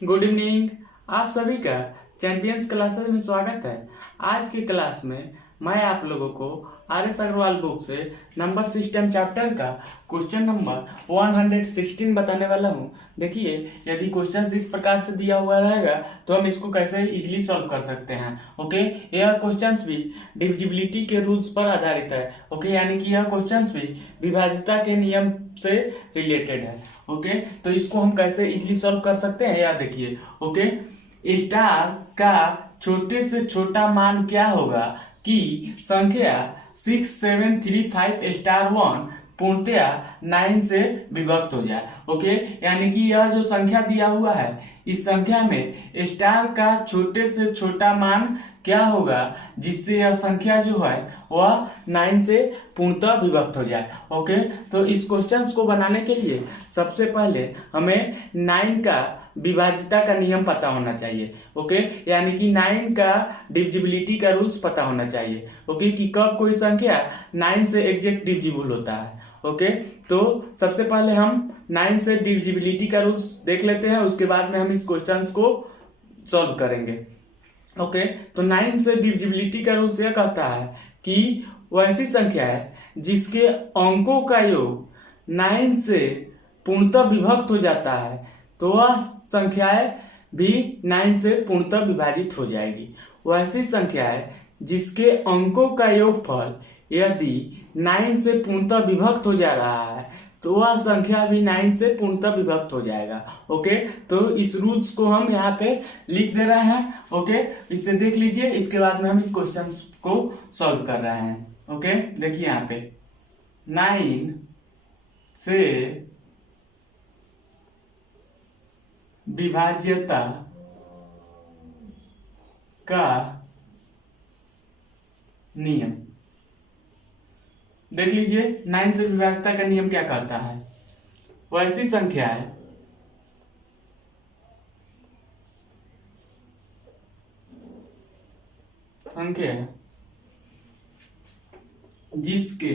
Good evening. आप सभी का चैंपियंस क्लासेस में स्वागत है। आज के क्लास में मैं आप लोगों को आर.एस. अग्रवाल बुक से नंबर सिस्टम चैप्टर का क्वेश्चन नंबर 116 बताने वाला हूं। देखिए, यदि क्वेश्चन इस प्रकार से दिया हुआ रहेगा तो हम इसको कैसे इजीली सॉल्व कर सकते हैं। ओके, यह क्वेश्चंस भी डिविजिबिलिटी के रूल्स पर आधारित है। ओके, यानी कि यह क्वेश्चंस भी विभाज्यता के नियम से रिलेटेड है। ओके, तो इसको हम कैसे इजीली सॉल्व कर सकते हैं, यार देखिए। ओके, स्टार का छोटे से छोटा मान क्या होगा कि संख्या 6735*1 पूर्णतया 9 से विभक्त हो जाए। ओके, यानी कि यह जो संख्या दिया हुआ है, इस संख्या में स्टार का छोटे से छोटा मान क्या होगा जिससे यह संख्या जो है वह 9 से पूर्णतः विभक्त हो जाए। ओके, तो इस क्वेश्चन को बनाने के लिए सबसे पहले हमें 9 का विभाज्यता का नियम पता होना चाहिए। ओके, यानी कि 9 का डिविजिबिलिटी का रूल्स पता होना चाहिए। ओके, कि कब कोई संख्या 9 से एग्जैक्ट डिविजिबल होता है। ओके, तो सबसे पहले हम 9 से डिविजिबिलिटी का रूल्स देख लेते हैं, उसके बाद में हम इस क्वेश्चन को सॉल्व करेंगे। ओके, तो 9 से डिविजिबिलिटी का रूल्स यह कहता है कि वह ऐसी संख्या है जिसके अंकों का योग 9 से पूर्णतः विभक्त हो जाता है, तो वह संख्याएं भी 9 से पूर्णतः विभाजित हो जाएगी। वह ऐसी संख्या है जिसके अंकों का योगफल यदि 9 से पूर्णतः विभक्त हो जा रहा है तो वह संख्या भी 9 से पूर्णतः विभक्त हो जाएगा। ओके, तो इस रूल्स को हम यहाँ पे लिख दे रहे हैं। ओके, इसे देख लीजिए, इसके बाद में हम इस क्वेश्चन को सॉल्व कर रहे हैं। ओके, देखिए यहाँ पे 9 से विभाज्यता का नियम देख लीजिए। 9 से विभाज्यता का नियम क्या कहता है? वह ऐसी संख्या है जिसके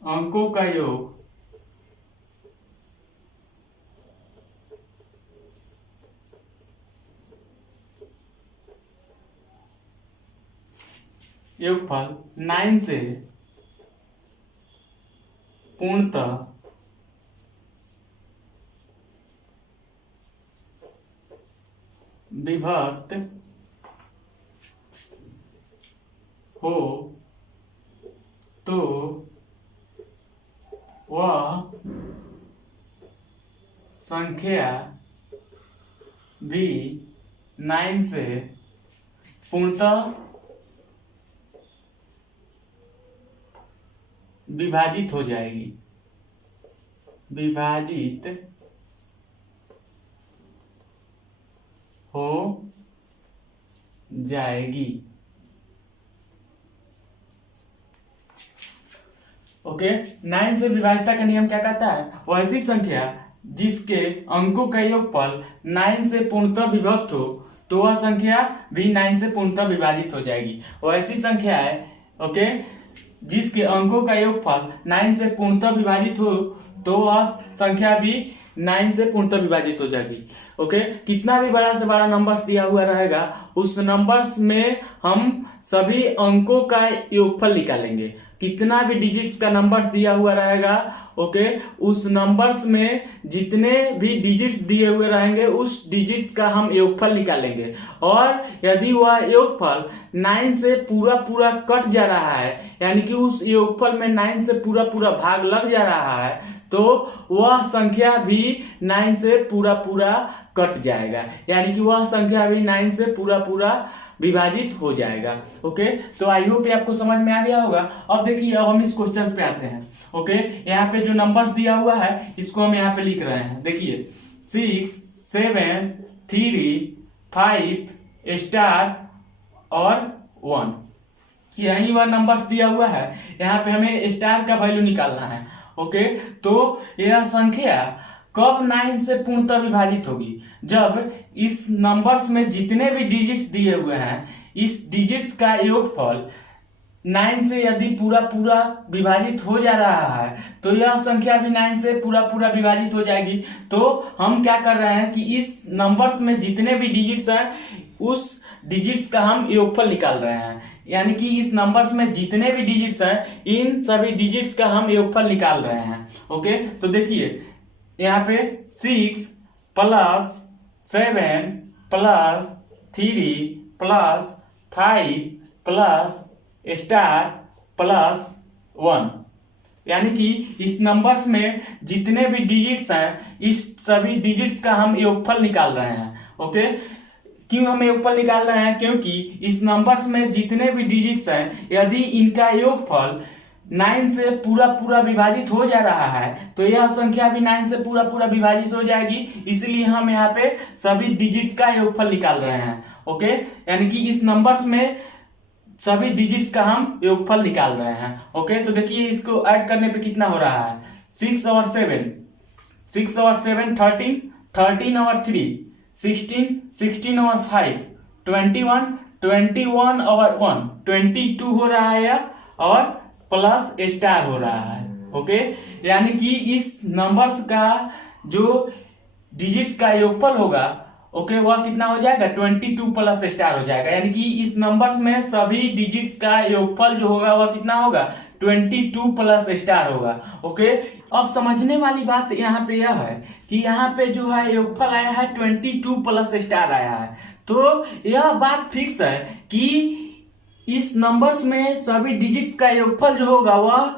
अंकों का योग योगफल 9 से पूर्णतः विभक्त हो तो वह संख्या भी 9 से पूर्णतः विभाजित हो जाएगी। विभाजित हो जाएगी। ओके, 9 से विभाज्यता का नियम क्या कहता है? वह ऐसी संख्या जिसके अंकों का योगफल 9 से पूर्णतः विभक्त हो तो वह संख्या भी 9 से पूर्णतः विभाजित हो जाएगी। वह ऐसी संख्या है, ओके, जिसके अंकों का योगफल 9 से पूर्णतः विभाजित हो तो वह संख्या भी 9 से पूर्णतः विभाजित हो जाएगी। ओके, कितना भी बड़ा से बड़ा नंबर्स दिया हुआ रहेगा उस नंबर्स में हम सभी अंकों का योगफल निकालेंगे। कितना भी डिजिट्स का नंबर्स दिया हुआ रहेगा, ओके, उस नंबर्स में जितने भी डिजिट्स दिए हुए रहेंगे उस डिजिट्स का हम योगफल निकालेंगे। और यदि वह योगफल 9 से पूरा पूरा कट जा रहा है, यानी कि उस योगफल में 9 से पूरा पूरा भाग लग जा रहा है, तो वह संख्या भी 9 से पूरा पूरा कट जाएगा, यानी कि वह संख्या भी 9 से पूरा पूरा विभाजित हो जाएगा। ओके, तो आई होप आपको समझ में आ गया होगा। अब देखिए, अब हम इस क्वेश्चन पे आते हैं। ओके, यहाँ पे जो नंबर्स दिया हुआ है इसको हम यहाँ पे लिख रहे हैं। देखिए 6, 7, 3, 5 स्टार और 1, यही वह नंबर्स दिया हुआ है। यहाँ पे हमें स्टार का वैल्यू निकालना है। ओके, तो यह संख्या कब 9 से पूर्णतः विभाजित होगी? जब इस नंबर्स में जितने भी डिजिट्स दिए हुए हैं इस डिजिट्स का योगफल 9 से यदि पूरा पूरा विभाजित हो जा रहा है तो यह संख्या भी 9 से पूरा पूरा विभाजित हो जाएगी। तो हम क्या कर रहे हैं कि इस नंबर्स में जितने भी डिजिट्स हैं उस डिजिट्स का हम योगफल निकाल रहे हैं, यानी कि इस नंबर्स में जितने भी डिजिट्स हैं इन सभी डिजिट्स का हम योगफल निकाल रहे हैं। ओके, तो देखिए यहाँ पे 6 plus 7 plus 3 plus 5 plus star plus 1, यानी कि इस नंबर्स में जितने भी डिजिट्स हैं इस सभी डिजिट्स का हम योगफल निकाल रहे हैं। ओके, क्यों हम योगफल निकाल रहे हैं? क्योंकि इस नंबर्स में जितने भी डिजिट्स हैं यदि इनका योगफल 9 से पूरा पूरा विभाजित हो जा रहा है तो यह संख्या भी 9 से पूरा पूरा विभाजित हो जाएगी, इसलिए हम यहाँ पे सभी डिजिट्स का योगफल निकाल रहे हैं। ओके, यानी कि इस नंबर्स में सभी डिजिट्स का हम योगफल निकाल रहे हैं। ओके, तो देखिए इसको ऐड करने पे कितना हो रहा है, 6 और 7 13, 13 और 3 16, 16 और 5 21, 21 और 1 22 हो रहा है और प्लस स्टार हो रहा है। ओके, यानी कि इस नंबर्स का जो डिजिट्स का योगफल होगा ओके वह कितना हो जाएगा, 22 प्लस स्टार हो जाएगा, यानी कि इस नंबर्स में सभी डिजिट्स का योगफल जो होगा वह कितना होगा, 22 प्लस स्टार होगा। ओके, अब समझने वाली बात यहाँ पे यह है कि यहाँ पे जो है योगफल आया है 22 प्लस स्टार आया है, तो यह बात फिक्स है कि इस नंबर्स में सभी डिजिट्स का योगफल जो होगा वह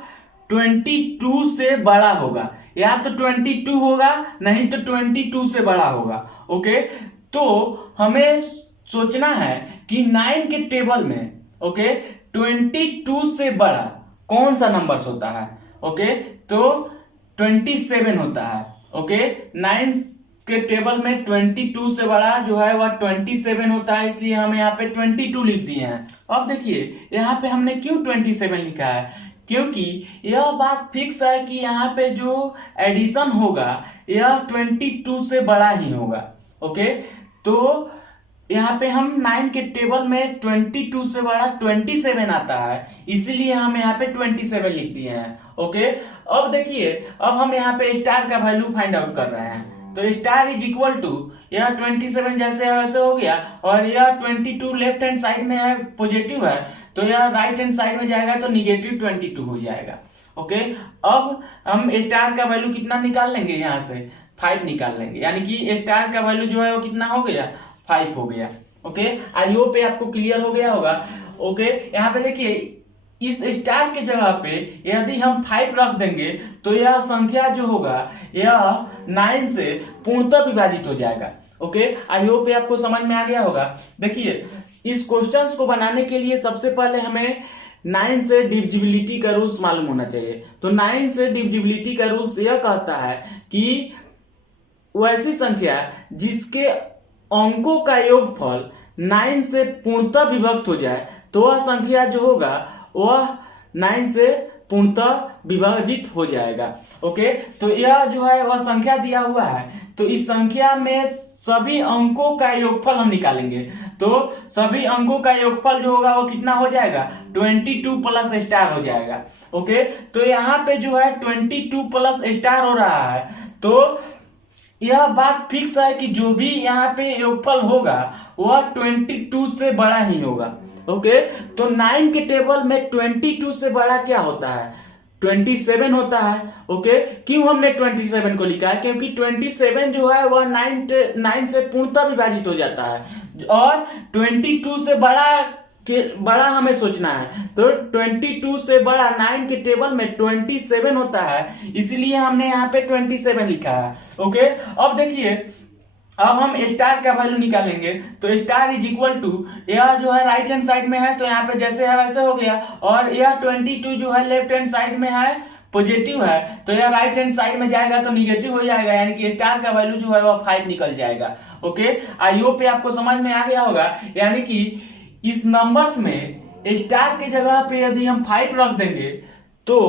22 से बड़ा होगा, या तो 22 होगा नहीं तो 22 से बड़ा होगा। ओके, तो हमें सोचना है कि 9 के टेबल में ओके 22 से बड़ा कौन सा नंबर्स होता है। ओके, तो 27 होता है। ओके, 9 के टेबल में 22 से बड़ा जो है वह 27 होता है, इसलिए हम यहाँ पे 22 लिख दिए हैं। अब देखिए यहाँ पे हमने क्यों 27 लिखा है, क्योंकि यह बात फिक्स है कि यहाँ पे जो एडिशन होगा यह 22 से बड़ा ही होगा। ओके, तो यहाँ पे हम 9 के टेबल में 22 से बड़ा 27 आता है, इसीलिए हम यहाँ पे 27 लिख दिए हैं। ओके, अब देखिए अब हम यहाँ पे स्टार का वैल्यू फाइंड आउट कर रहे हैं, तो स्टार इज इक्वल टू यह 27 जैसे है वैसे हो गया, और यह 22 लेफ्ट हैंड साइड में है पॉजिटिव है तो यह राइट हैंड साइड में जाएगा तो निगेटिव 22 हो जाएगा। ओके, अब हम स्टार का वैल्यू कितना निकाल लेंगे, यहाँ से 5 निकाल लेंगे, यानी कि स्टार का वैल्यू जो है वो कितना हो गया, 5 हो गया। ओके, आई होप आपको क्लियर हो गया होगा। ओके, यहाँ पे देखिए इस स्टार के जगह पे यदि हम 5 रख देंगे तो यह संख्या जो होगा यह 9 से पूर्णतः विभाजित हो जाएगा। ओके, आई होप आपको समझ में आ गया होगा। देखिए इस क्वेश्चंस को बनाने के लिए सबसे पहले हमें 9 से डिविजिबिलिटी का रूल्स मालूम होना चाहिए। तो 9 से डिविजिबिलिटी का रूल्स यह कहता है कि वैसी संख्या जिसके अंकों का योगफल 9 से पूर्णतः विभक्त हो जाए तो वह संख्या जो होगा वह 9 से पूर्णतः विभाजित हो जाएगा। ओके, तो यह जो है वह संख्या दिया हुआ है, तो इस संख्या में सभी अंकों का योगफल हम निकालेंगे, तो सभी अंकों का योगफल जो होगा वो कितना हो जाएगा, 22 प्लस स्टार हो जाएगा। ओके, तो यहाँ पे जो है 22 प्लस स्टार हो रहा है, तो यह बात फिक्स है कि जो भी यहाँ पे योगफल होगा वह 22 से बड़ा ही होगा। ओके, तो 9 के टेबल में 22 से बड़ा क्या होता है, 27 होता है। ओके, क्यों हमने 27 को लिखा है, क्योंकि 27 जो है वह 9 से पूर्णतः विभाजित हो जाता है और 22 से बड़ा हमें सोचना है, तो 22 से बड़ा 9 के टेबल में 27 होता है, इसलिए हमने यहाँ पे 27 लिखा है। ओके, अब देखिए अब हम स्टार का वैल्यू निकालेंगे, तो स्टार इज इक्वल टू यह जो है राइट हैंड साइड में है तो यहाँ पे जैसे है वैसे हो गया, और यह 22 जो है लेफ्ट हैंड साइड में है पॉजिटिव है तो यह राइट हैंड साइड में जाएगा तो निगेटिव हो जाएगा, यानी कि स्टार का वैल्यू जो है वह 5 निकल जाएगा। ओके, आई होप आपको समझ में आ गया होगा। यानी कि इस नंबर्स में स्टार के जगह पे यदि हम 5 रख देंगे तो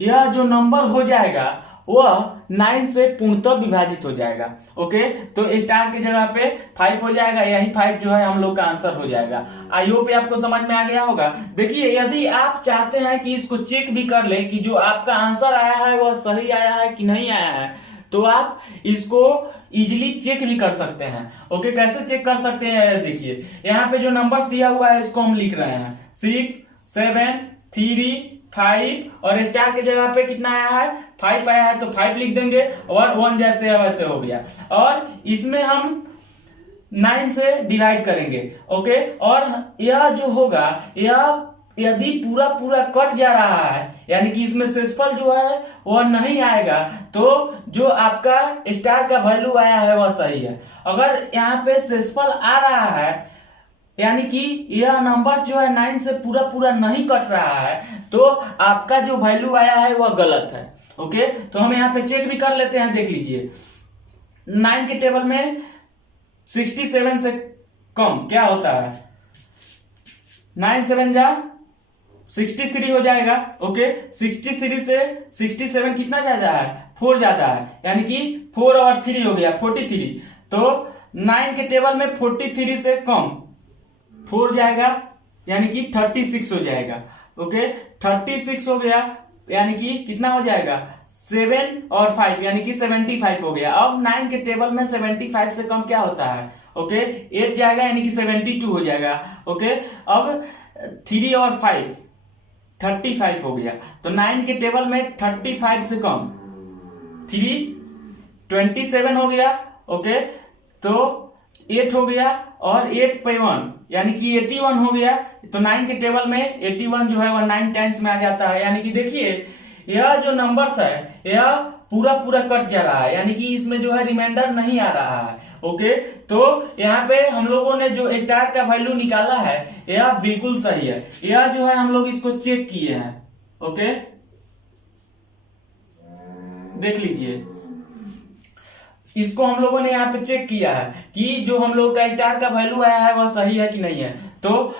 यह जो नंबर हो जाएगा वह 9 से पूर्णतः विभाजित हो जाएगा। ओके, तो स्टार की जगह पे 5 हो जाएगा, यही 5 जो है हम लोग का आंसर हो जाएगा। आई होप आपको समझ में आ गया होगा। देखिए, यदि आप चाहते हैं कि इसको चेक भी कर ले कि जो आपका आंसर आया है वह सही आया है कि नहीं आया है, तो आप इसको इजीली चेक भी कर सकते हैं। ओके, कैसे चेक कर सकते हैं? देखिए, यहाँ पे जो नंबर्स दिया हुआ है इसको हम लिख रहे हैं 6, 7, 3, 5 और स्टार की जगह पे कितना आया है? 5 आया है, तो 5 लिख देंगे और 1 जैसे है वैसे हो गया। और इसमें हम 9 से डिवाइड करेंगे। ओके, और यह जो होगा, यह यदि पूरा पूरा कट जा रहा है, यानी कि इसमें शेषफल जो है वह नहीं आएगा, तो जो आपका स्टार का वैल्यू आया है वह सही है। अगर यहाँ पे शेषफल आ रहा है, यानी कि यह नंबर जो है 9 से पूरा पूरा नहीं कट रहा है, तो आपका जो वैल्यू आया है वह गलत है। ओके, तो हम यहाँ पे चेक भी कर लेते हैं। देख लीजिए, 9 के टेबल में 67 से कम क्या होता है? 9 7 जा 63 हो जाएगा। ओके, 63 से 67 कितना ज्यादा है? 4 ज्यादा है, यानी कि 4 और 3 हो गया 43। तो 9 के टेबल में 43 से कम 4 जाएगा, यानी कि 36 हो जाएगा। ओके, 36 हो गया, यानी कि कितना हो जाएगा? 7 और 5 यानी कि 75 हो गया। अब 9 के टेबल में 75 से कम क्या होता है? ओके, 8 जाएगा, यानी कि 72 हो जाएगा। ओके, अब 3 और 5 35 हो गया। तो 9 के टेबल में 35 से कम 3 27 हो गया। ओके, तो 8 हो गया और 8 पे 1 यानी कि 81 हो गया। तो 9 के टेबल में 81 जो है वह 9 टाइम्स में आ जाता है। यानी कि देखिए, यह जो नंबर्स है यह पूरा पूरा कट जा रहा है, यानी कि इसमें जो है रिमाइंडर नहीं आ रहा है। ओके, तो यहाँ पे हम लोगों ने जो स्टार का वैल्यू निकाला है यह बिल्कुल सही है। यह जो है हम लोग इसको चेक किए हैं। ओके, देख लीजिए, इसको हम लोगों ने यहाँ पे चेक किया है कि जो हम लोग का स्टार का वैल्यू आया है वह सही है कि नहीं है। तो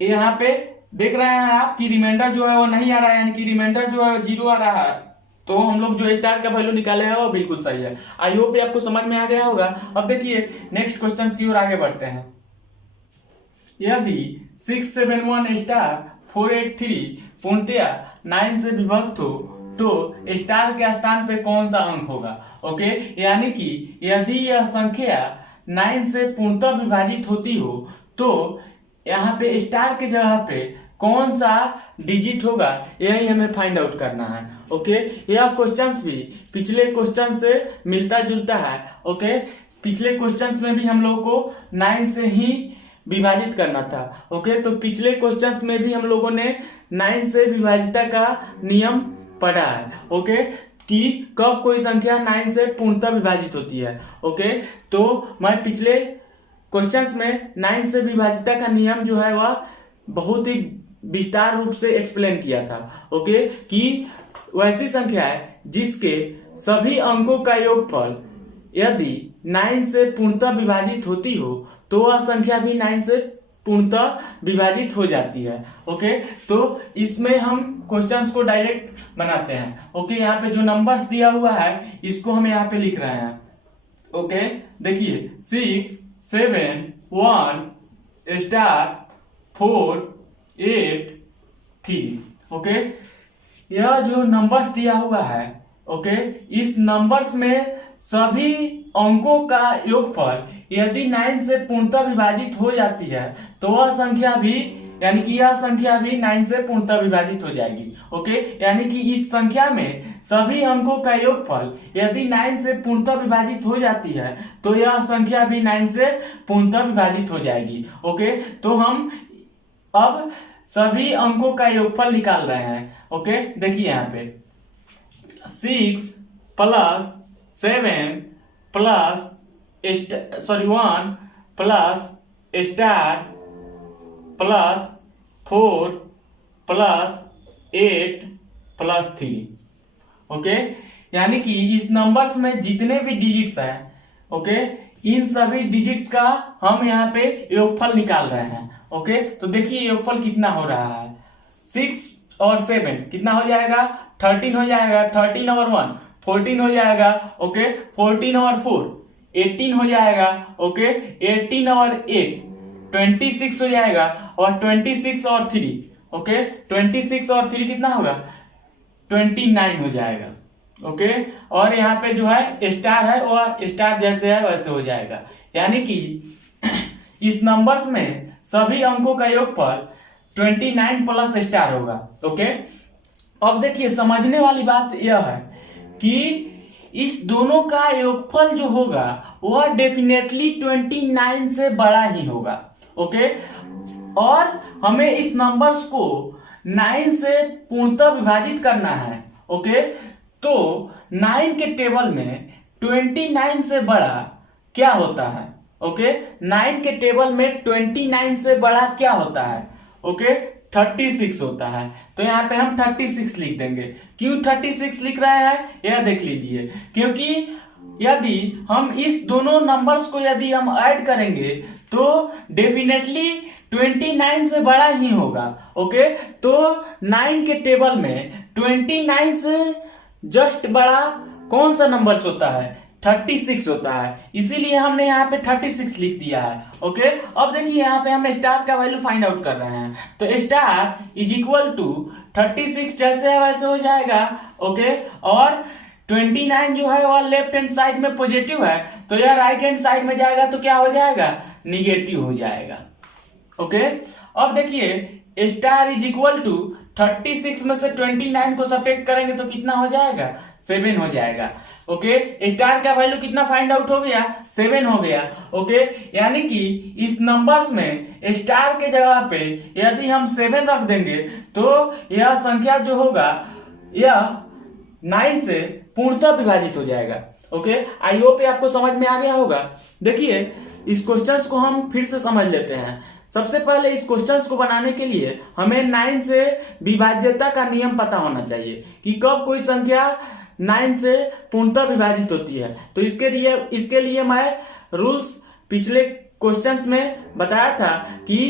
यहाँ पे देख रहे हैं आप कि रिमाइंडर जो है वो नहीं आ रहा है, यानी कि रिमाइंडर जो है 0 आ रहा है। तो हम लोग जो स्टार का वैल्यू निकाले हैं वो बिल्कुल सही है। आई होप आपको समझ में आ गया होगा। अब देखिए, नेक्स्ट क्वेश्चन की ओर आगे बढ़ते हैं। यदि 671 स्टार 483 पूर्णतया 9 से विभक्त हो तो स्टार के स्थान पे कौन सा अंक होगा? ओके, यानी कि यदि यह संख्या 9 से पूर्णतः विभाजित होती हो तो यहाँ पे स्टार के जगह पे कौन सा डिजिट होगा, यही हमें फाइंड आउट करना है। ओके, यह क्वेश्चंस भी पिछले क्वेश्चन से मिलता जुलता है। ओके, पिछले क्वेश्चंस में भी हम लोग को 9 से ही विभाजित करना था। ओके, तो पिछले क्वेश्चंस में भी हम लोगों ने 9 से विभाजिता का नियम पढ़ा है। ओके, कि कब कोई संख्या 9 से पूर्णतः विभाजित होती है। ओके, तो मैं पिछले क्वेश्चंस में 9 से विभाजिता का नियम जो है वह बहुत ही विस्तार रूप से एक्सप्लेन किया था। ओके, कि वैसी संख्या है जिसके सभी अंकों का योगफल यदि 9 से पूर्णतः विभाजित होती हो तो वह संख्या भी 9 से पूर्णतः विभाजित हो जाती है। ओके, तो इसमें हम क्वेश्चंस को डायरेक्ट बनाते हैं। ओके, यहाँ पे जो नंबर्स दिया हुआ है इसको हम यहाँ पे लिख रहे हैं। ओके, देखिए 6 7 1 स्टार 4 8 3। ओके, यह जो नंबर्स दिया हुआ है, ओके, इस नंबर्स में सभी अंकों का योगफल यदि 9 से पूर्णतः विभाजित हो जाती है तो वह संख्या भी, यानी कि यह संख्या भी 9 से पूर्णतः विभाजित हो जाएगी। ओके, यानी कि इस संख्या में सभी अंकों का योगफल यदि 9 से पूर्णतः विभाजित हो जाती है तो यह संख्या भी 9 से पूर्णतः विभाजित हो जाएगी। ओके, तो हम अब सभी अंकों का योगफल निकाल रहे हैं। ओके, देखिए यहाँ पे 6 plus 7 plus 1 plus star plus 4 plus 8 plus 3। Okay, यानी कि इस नंबर्स में जितने भी डिजिट्स हैं, ओके, इन सभी डिजिट्स का हम यहाँ पे योगफल निकाल रहे हैं। ओके, तो देखिए योगफल कितना हो रहा है। 6 और 7 कितना हो जाएगा? 13 हो जाएगा। 13 और 1 14 हो जाएगा, ओके 14 और 4 18 हो जाएगा, ओके 18 और 8 26 हो जाएगा, और 26 और 3 ओके 26 और 3 कितना होगा 29 हो जाएगा, ओके। और यहाँ पे जो है स्टार है वह स्टार जैसे है वैसे हो जाएगा, यानी कि इस नंबर्स में सभी अंकों का योगफल 29 प्लस स्टार होगा, ओके। अब देखिए समझने वाली बात यह है कि इस दोनों का योगफल जो होगा वह डेफिनेटली 29 से बड़ा ही होगा, ओके। और हमें इस नंबर्स को 9 से पूर्णतः विभाजित करना है, ओके। तो 9 के टेबल में 29 से बड़ा क्या होता है, ओके 9 के टेबल में 29 से बड़ा क्या होता है, ओके 36 होता है। तो यहाँ पे हम 36 लिख देंगे। क्यों 36 लिख रहे हैं यह देख लीजिए, क्योंकि यदि हम इस दोनों नंबर्स को यदि हम ऐड करेंगे तो डेफिनेटली 29 से बड़ा ही होगा, ओके। तो 9 के टेबल में 29 से जस्ट बड़ा कौन सा नंबर होता है 36 होता है, इसीलिए हमने यहाँ पे 36 लिख दिया है, ओके। अब देखिए यहाँ पे हम स्टार का वैल्यू फाइंड आउट कर रहे हैं, तो स्टार इज इक्वल टू 36 जैसे है वैसे हो जाएगा, ओके। और 29 जो है वह लेफ्ट हैंड साइड में पॉजिटिव है, तो यह राइट हैंड साइड में जाएगा तो क्या हो जाएगा निगेटिव हो जाएगा, ओके। अब देखिए स्टार इज इक्वल टू 36 में से 29 को सब्ट्रैक्ट करेंगे तो कितना हो जाएगा 7 हो जाएगा, ओके। स्टार का वैल्यू कितना फाइंड आउट हो गया 7 हो गया, ओके। यानी कि इस नंबर्स में स्टार के जगह पे यदि हम 7 रख देंगे तो यह संख्या जो होगा यह 9 से पूर्णतः विभाजित हो जाएगा, ओके। आई होप आपको समझ में आ गया होगा। देखिए इस क्वेश्चंस को हम फिर से समझ लेते हैं। सबसे पहले इस क्वेश्चंस को बनाने के लिए हमें 9 से विभाज्यता का नियम पता होना चाहिए कि कब कोई संख्या 9 से पूर्णतः विभाजित होती है। तो इसके लिए मैं रूल्स पिछले क्वेश्चंस में बताया था कि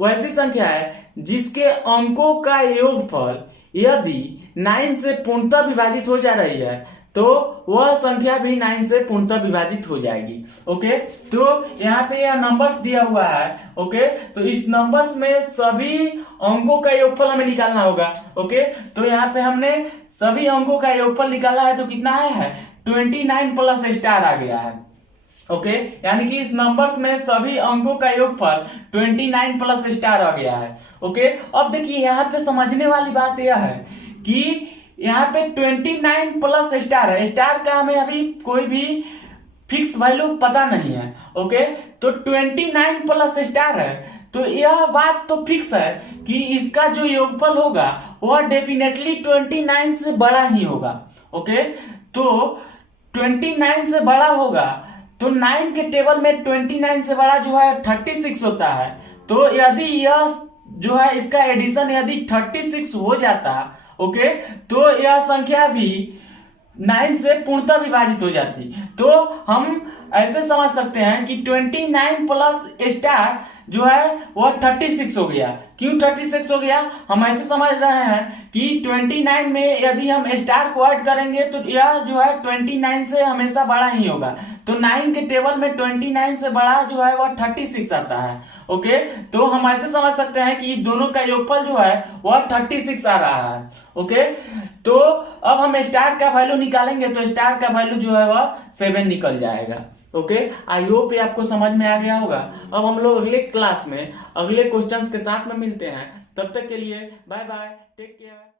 वैसी संख्या है जिसके अंकों का योगफल यदि 9 से पूर्णतः विभाजित हो जा रही है तो वह संख्या भी 9 से पूर्णतः विभाजित हो जाएगी, ओके। तो यहाँ पे यह नंबर्स दिया हुआ है, ओके। तो इस नंबर्स में सभी अंकों का योगफल हमें निकालना होगा, ओके। तो यहाँ पे हमने सभी अंकों का योगफल निकाला है तो कितना है 29 प्लस स्टार आ गया है, ओके। यानी कि इस नंबर्स में सभी अंकों का योगफल 29 प्लस स्टार आ गया है, ओके। अब देखिए यहाँ पे समझने वाली बात यह है कि यहाँ पे 29 प्लस स्टार है, स्टार का हमें अभी कोई भी फिक्स वैल्यू पता नहीं है, ओके। तो 29 प्लस स्टार है तो यह बात तो फिक्स है कि इसका जो योगफल होगा वह डेफिनेटली 29 से बड़ा ही होगा, ओके। तो 29 से बड़ा होगा तो 9 के टेबल में 29 से बड़ा जो है 36 होता है। तो यदि यह जो है इसका एडिशन यदि 36 हो जाता, ओके, तो यह संख्या भी 9 से पूर्णतः विभाजित हो जाती। तो हम ऐसे समझ सकते हैं कि 29 प्लस स्टार जो है वह 36 हो गया। क्यों 36 हो गया हम ऐसे समझ रहे हैं कि 29 में यदि हम स्टार को ऐड करेंगे तो यह जो है 29 से हमेशा बड़ा ही होगा। तो 9 के टेबल में 29 से बड़ा जो है वह 36 आता है, ओके। तो हम ऐसे समझ सकते हैं कि इस दोनों का योगफल जो है वह 36 आ रहा है, ओके। तो अब हम स्टार का वैल्यू निकालेंगे तो स्टार का वैल्यू जो है वह 7 निकल जाएगा, ओके। आई होप ये आपको समझ में आ गया होगा। अब हम लोग अगले क्लास में अगले क्वेश्चंस के साथ में मिलते हैं, तब तक के लिए बाय बाय, टेक केयर।